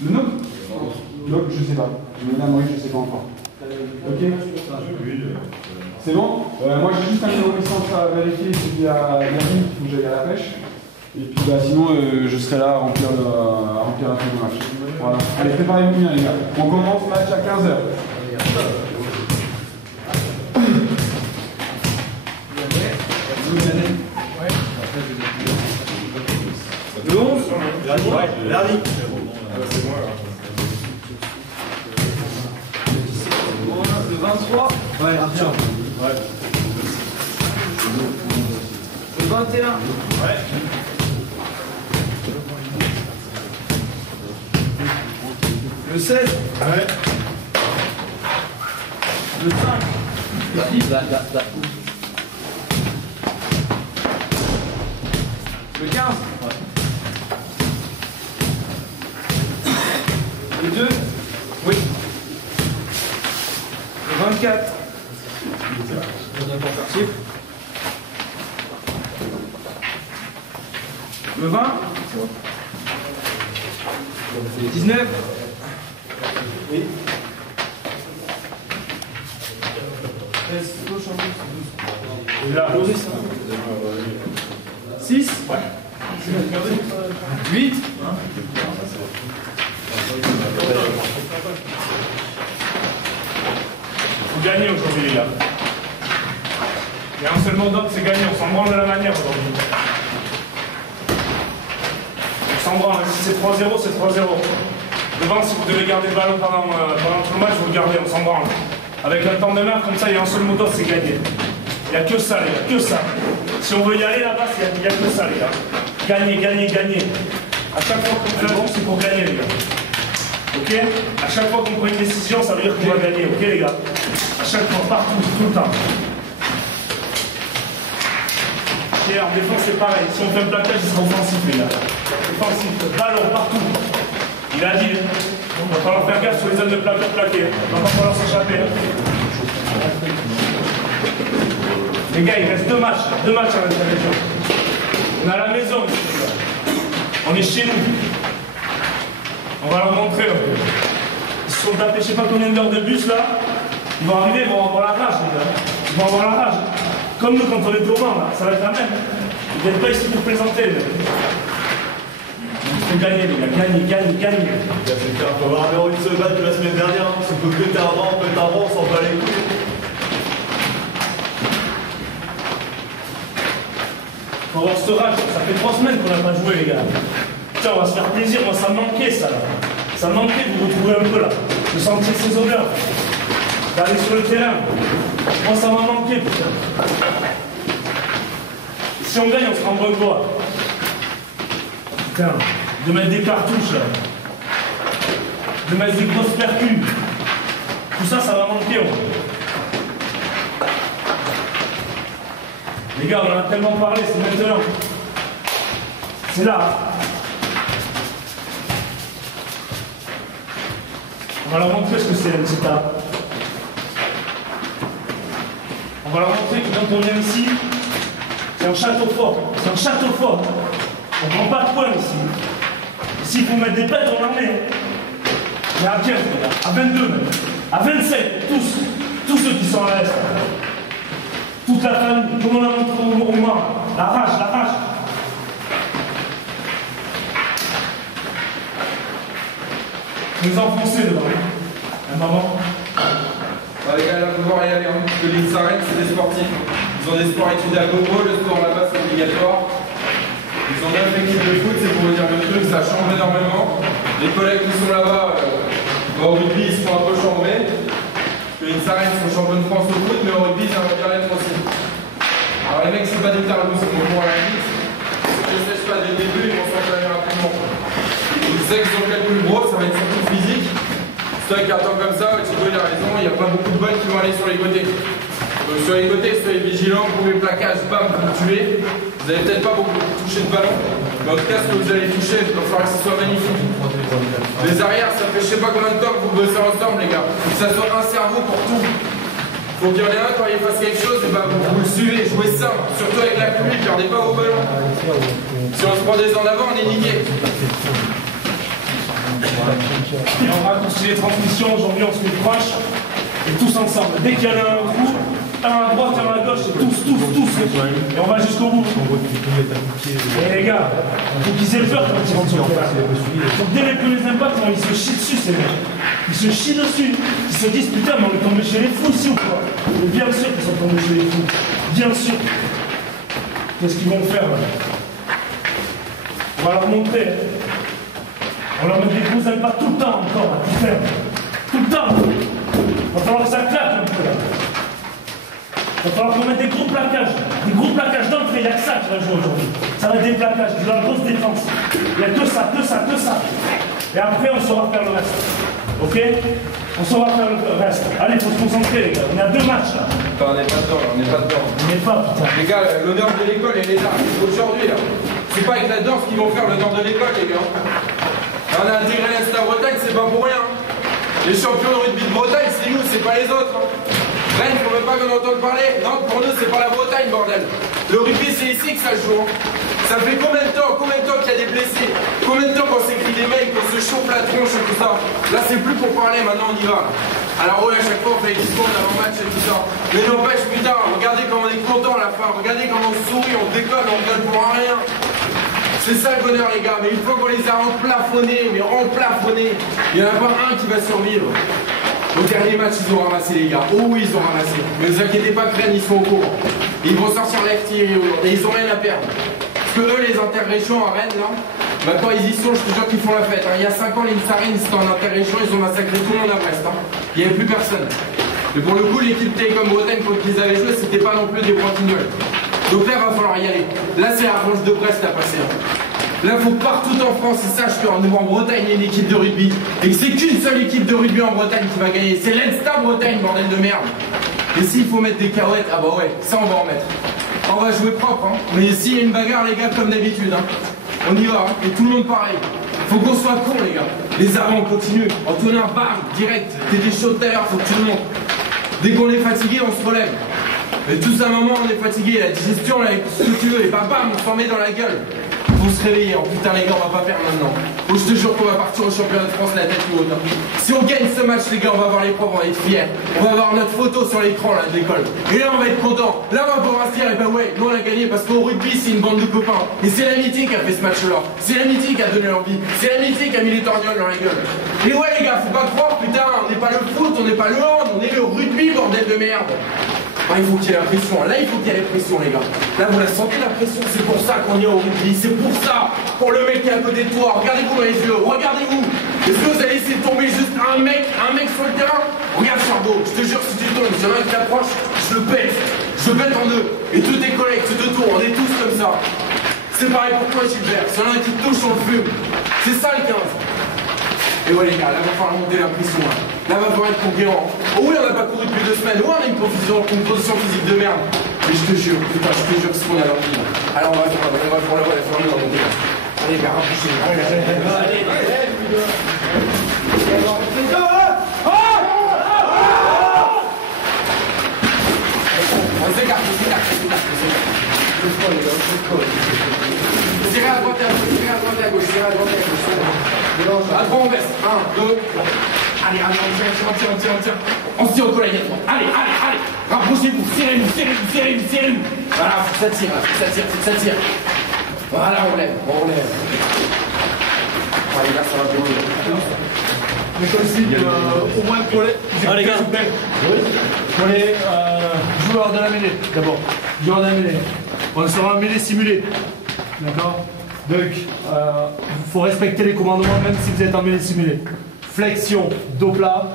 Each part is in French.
Le nom? Non, je sais pas. Mais là, moi, je sais pas encore. Ok? C'est bon? Moi, j'ai juste un numéro de licence à vérifier, celui à Yannick, il faut que j'aille à la pêche. Et puis, bah, sinon, je serai là à remplir la feuille de match. Voilà. Allez, préparez-vous bien, les gars. On commence match à 15h. Le 11? Verdi. Le 23? Ouais, Arthur. Ouais. Le 21? Ouais. Le 16? Ouais. Le 5? Le 15? Ouais. Le 2? Oui. Le 24? Le 20? Le 19? Oui. 6? Ouais. 8? Faut gagner aujourd'hui, les gars. Il y a un seul mot d'ordre, c'est gagner. On s'en branle de la manière aujourd'hui. On s'en branle. Si c'est 3-0, c'est 3-0. Devant, si vous devez garder le ballon pendant tout le match, vous le gardez, on s'en branle. Avec un temps de main, comme ça, il y a un seul mot d'ordre, c'est gagner. Il n'y a que ça, les gars, que ça. Si on veut y aller là-bas, il n'y a que ça, les gars. Gagner, gagner, gagner. À chaque fois qu'on fait la bombe, c'est pour gagner, les gars. Ok? À chaque fois qu'on prend une décision, ça veut dire qu'on va gagner, ok, les gars? À chaque fois, partout, tout le temps. Et en défense, c'est pareil. Si on fait un plaquage, il sera offensif, les gars. Offensif, ballon partout. Il a dit, il va falloir faire gaffe sur les zones de plaquage plaquées. Il va pas falloir s'échapper. Les gars, il reste 2 matchs à l'interrégion. On est à la maison ici, les gars. On est chez nous. On va leur montrer un peu. Ils se sont tapés je sais pas combien d'heures de bus là. Ils vont arriver, ils vont avoir la rage, les gars. Ils vont avoir la rage. Comme nous quand on était au Mans, là, ça va être la même. Ils viennent pas ici pour plaisanter, les gars. Il faut gagner, les gars. Gagner, gagner, gagner. C'est clair, on va avoir envie de se battre que la semaine dernière. Si on peut péter avant, on s'en bat les couilles. Faut avoir ce rage. Ça fait 3 semaines qu'on n'a pas joué, les gars. Tiens, on va se faire plaisir. Moi, ça me manquait, ça, là. Ça me manquait de vous retrouver un peu, là. De sentir ces odeurs. D'aller sur le terrain. Moi, ça m'a manqué, putain. Si on gagne, on sera en bonne voie. Putain, de mettre des cartouches, là. De mettre des grosses percus. Tout ça, ça va manquer, moi. Les gars, on en a tellement parlé, c'est maintenant. C'est là. On va leur montrer ce que c'est, l'MCTA. On va leur montrer que quand on vient ici, c'est un château fort. C'est un château fort. On ne prend pas de points ici. S'il faut mettre des pètes, on en met. Mais à 15, à 22 même. À 27, tous ceux qui sont à l'Est. Toute la famille, comme on a montré au Mans. La rage, la rage. Nous enfoncer devant. Un moment. Les gars, là, vous pouvoir y aller. Parce que les Sarènes, c'est des sportifs. Ils ont des sports étudiés à Gogo. Le sport là-bas, c'est obligatoire. Ils ont 9 équipes de foot, c'est pour vous dire le truc, ça change énormément. Les collègues qui sont là-bas, au rugby, ils se font un peu chambrer. Parce que les Sarènes sont champions de France au foot, mais au rugby, ça va bien l'être aussi. Alors les mecs, c'est pas des tarbous, c'est bon pour la limite. Si je ne sèche pas dès le début, ils vont s'entraîner rapidement. Ils savent qu'ils ont le calcul gros, ça va être surtout physique. C'est avec un temps comme ça, Thibaut il a raison, il n'y a pas beaucoup de balles qui vont aller sur les côtés. Donc sur les côtés, soyez vigilants, pour les plaquages, bam, vous tuez. Vous n'allez peut-être pas beaucoup toucher de ballon, mais en tout cas, ce que vous allez toucher, il va falloir que ce soit magnifique. Les arrières, ça fait je sais pas combien de temps que vous bossez ensemble, les gars. Il faut que ça soit un cerveau pour tout. Faut qu'il y en ait un quand il fasse quelque chose, et bah vous le suivez, jouez simple, surtout avec la pluie, perdez pas vos ballons. Si on se prend des en avant, on est niqué. Et on raccourcit les transmissions, aujourd'hui on se met proche, et tous ensemble. Dès qu'il y en a un coup, un à droite, un à gauche, et tous. Et on va jusqu'au bout. Et les gars, il faut qu'ils aient peur quand ils rentrent sur le terrain. Donc dès les premiers impacts, ils se chient dessus ces mecs. Ils se chient dessus. Ils se disent putain mais on est tombé chez les fous ici ou quoi? Mais bien sûr qu'ils sont tombés chez les fous. Bien sûr. Qu'est-ce qu'ils vont faire là? On va leur montrer. On leur met des gros impacts tout le temps encore à tout faire. Tout le temps. Il va falloir que ça claque un peu là. Il va falloir qu'on mette des gros plaquages d'entrée, il n'y a que ça qui va jouer aujourd'hui. Ça va être des plaquages, de la grosse défense. Il n'y a que ça. Et après, on saura faire le reste. Ok? On saura faire le reste. Allez, il faut se concentrer, les gars. On est à 2 matchs là. Attends, on n'est pas dedans, on n'est pas dedans. On n'est pas, putain. Les gars, l'honneur de l'école, elle est là. Aujourd'hui, là. C'est pas avec la danse qu'ils vont faire l'honneur de l'école, les gars. On a intégré l'Insta Bretagne, c'est pas pour rien. Les champions de rugby de Bretagne, c'est nous, c'est pas les autres. Rennes, faut même pas qu'on entende parler. Non, pour nous, c'est pas la Bretagne, bordel. Le rugby, c'est ici que ça se joue. Ça fait combien de temps qu'il y a des blessés? Combien de temps qu'on s'écrit des mails, qu'on se chauffe la tronche et tout ça? Là, c'est plus pour parler, maintenant on y va. Alors ouais, à chaque fois, on fait des discours d'avant-match et tout ça. Mais n'empêche, putain, regardez comme on est content à la fin. Regardez comme on sourit, on décolle, on gueule pour rien. C'est ça le bonheur, les gars. Mais une fois qu'on les a emplafonnés, il n'y en a pas un qui va survivre. Au dernier match, ils ont ramassé, les gars. Oh oui, ils ont ramassé. Mais ne vous inquiétez pas, Rennes, ils sont au courant. Ils vont sortir l'artillerie et ils ont rien à perdre. Parce que eux, les interrégions à Rennes, là, bah, quand ils y sont, je te jure qu'ils font la fête. Hein. Il y a 5 ans, les Sarines, ils étaient en interrégion, ils ont massacré tout le monde à Brest. Hein. Il n'y avait plus personne. Mais pour le coup, l'équipe Télécom Bretagne, quand ils avaient joué, c'était pas non plus des Bretignolles. Donc là, il va falloir y aller. Là, c'est la Roche de Brest à passer. Hein. Là, il faut que partout en France, ils sachent qu'en Bretagne, il y a une équipe de rugby. Et que c'est qu'une seule équipe de rugby en Bretagne qui va gagner. C'est l'Insta Bretagne, bordel de merde. Et s'il faut mettre des carouettes, ah bah ouais, ça on va en mettre. On va jouer propre, hein. Mais s'il y a une bagarre, les gars, comme d'habitude, hein. On y va, hein. Et tout le monde pareil. Faut qu'on soit con, les gars. Les avants, on continue. Antonin, bam, direct. T'étais chaud tout à l'heure, faut que tu le montres. Dès qu'on est fatigué, on se relève. Et tous à un moment, on est fatigué. La digestion, là, ce que tu veux. Et bah, bam, on s'en met dans la gueule. Faut se réveiller, oh putain les gars, on va pas perdre maintenant. Oh, je te jure qu'on va partir au championnat de France la tête haute. Hein. Si on gagne ce match, les gars, on va voir les profs, on va être fiers. On va voir notre photo sur l'écran là de l'école. Et là, on va être content. Là, on va pouvoir se dire, eh ben ouais, nous on a gagné parce qu'au rugby, c'est une bande de copains. Et c'est l'amitié qui a fait ce match-là. C'est l'amitié qui a donné l'envie. C'est l'amitié qui a mis les torgnoles dans la gueule. Et ouais, les gars, faut pas croire, putain, on n'est pas le foot, on n'est pas le hand, on est le rugby, bordel de merde. Ah, il faut qu'il y ait la pression, là il faut qu'il y ait la pression, les gars. Là vous la sentez la pression, c'est pour ça qu'on est au rugby, c'est pour ça, pour le mec qui est à côté de toi, regardez-vous dans les yeux, regardez-vous. Est-ce que vous allez laisser tomber juste un mec sur le terrain? Regarde Charbo, je te jure si tu tombes, si y en a un qui t'approche, je le pète en deux. Et tous tes collègues, tous te tournent, on est tous comme ça. C'est pareil pour toi Gilbert, si y en a un qui te touche, on le fume. C'est ça le 15. Et ouais les gars, là va falloir monter la pression. Là va falloir être conquérant. Oh oui, on n'a pas couru depuis 2 semaines. Oui, on a une position physique de merde. Mais je te jure, putain, je te jure, c'est qu'on a l'envie. Alors on va faire la fermer dans mon délire. Allez, gars, rapprochez. Allez. On s'écarte. Serrez à droite et à gauche, À droite, on baisse. 1, 2, 3. Allez, on tire. On se tire au collègue. Allez. Rapprochez-vous, serrez-vous. Voilà, faut que ça tire. Voilà, on lève. Allez, là, ça va bien. Mais comme si, au moins pour les gars, pour les joueurs de la mêlée, d'abord. Joueurs de la mêlée. On sera en mêlée simulée. D'accord? Donc, il faut respecter les commandements même si vous êtes en mêlée simulée. Flexion, dos plat,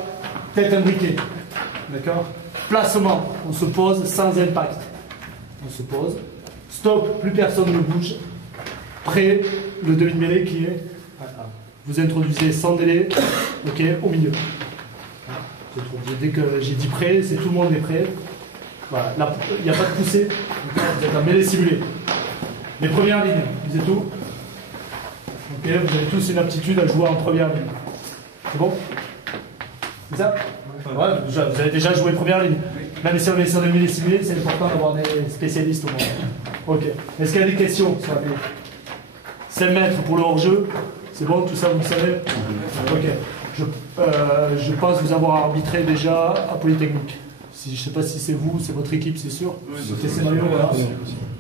tête imbriquée. D'accord? Placement, on se pose sans impact. On se pose. Stop, plus personne ne bouge. Prêt, le demi-mêlée qui est. Vous introduisez sans délai, ok, au milieu. Dès que j'ai dit prêt, c'est tout le monde est prêt. Voilà, il n'y a pas de poussée. Vous êtes en mêlée simulée. Les premières lignes, vous êtes où? Ok, vous avez tous une aptitude à jouer en première ligne. C'est bon? C'est ça? Ouais, vous avez déjà joué première ligne. Même si on est sur des mêlées simulées, c'est important d'avoir des spécialistes au moins. Ok. Est-ce qu'il y a des questions sur la mêlée? 5 mètres pour le hors-jeu, c'est bon, tout ça vous le savez? Ok. Je pense vous avoir arbitré déjà à Polytechnique. Je ne sais pas si c'est vous, c'est votre équipe, c'est sûr. C'est Mario, voilà. Donc,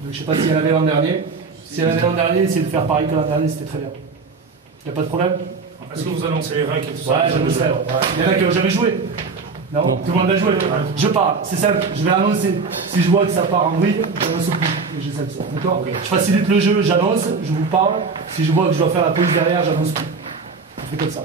je ne sais pas s'il y en avait l'an dernier. S'il y en avait l'an dernier, essayez de faire pareil que l'an dernier, c'était très bien. Il n'y a pas de problème? Est-ce que vous annoncez les règles et tout ça? Ouais, je le sais. Il y en a qui n'ont jamais joué. Non, tout le monde a joué. Je parle, c'est simple, je vais annoncer. Si je vois que ça part en vrille, j'annonce plus. Et j'essaie de ça. D'accord? Je facilite le jeu, j'annonce, je vous parle. Si je vois que je dois faire la police derrière, j'annonce plus. On fait comme ça.